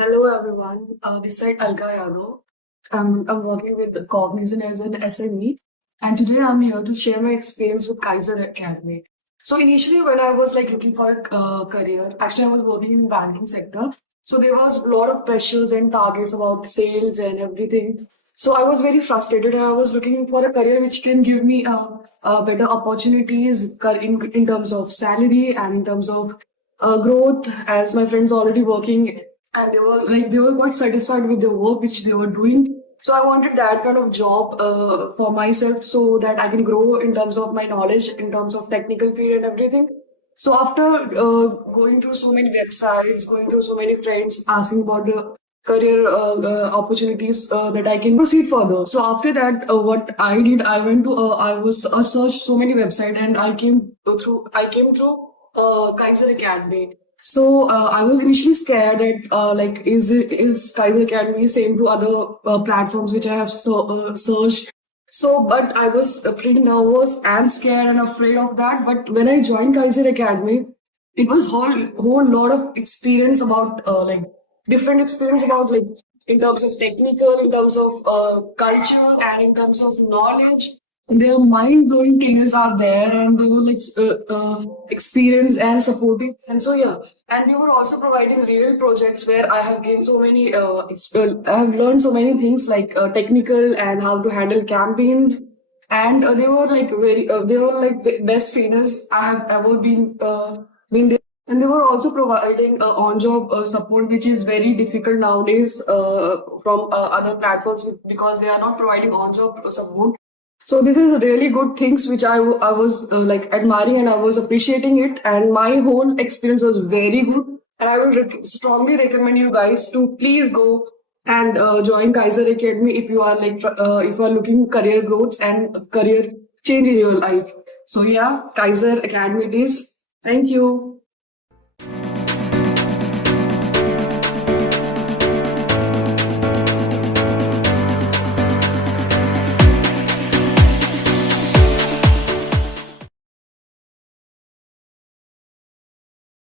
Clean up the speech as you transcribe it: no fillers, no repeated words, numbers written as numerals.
Hello everyone, this is Alka Yadav. I'm working with Cognizant as an SME, and today I'm here to share my experience with Kaiser Academy. So initially, when I was looking for a career, actually I was working in banking sector. So there was a lot of pressures and targets about sales and everything. So I was very frustrated, and I was looking for a career which can give me better opportunities in terms of salary and in terms of growth, as my friends already working and they were quite satisfied with the work which they were doing. So I wanted that kind of job for myself so that I can grow in terms of my knowledge, in terms of technical field and everything. So after going through so many websites, going through so many friends asking about the career opportunities that I can proceed further. So after that, what I did, I went to I was searched so many websites and I came through Kaiser Academy. So I was initially scared at is Kaiser Academy same to other platforms which I have searched. So, but I was pretty nervous and scared and afraid of that. But when I joined Kaiser Academy, it was whole lot of experience about different experience about in terms of technical, in terms of culture, and in terms of knowledge. Their mind-blowing trainers are there, and they were experienced and supportive. And so yeah, and they were also providing real projects where I have gained so many. I have learned so many things technical and how to handle campaigns. And they were they were like the best trainers I have ever been there. And they were also providing on-job support, which is very difficult nowadays from other platforms because they are not providing on-job support. So this is really good things which I was admiring and I was appreciating it, and my whole experience was very good. And I will strongly recommend you guys to please go and join Kaiser Academy if you are if you are looking career growths and career change in your life. So yeah, Kaiser Academy it is. Thank you.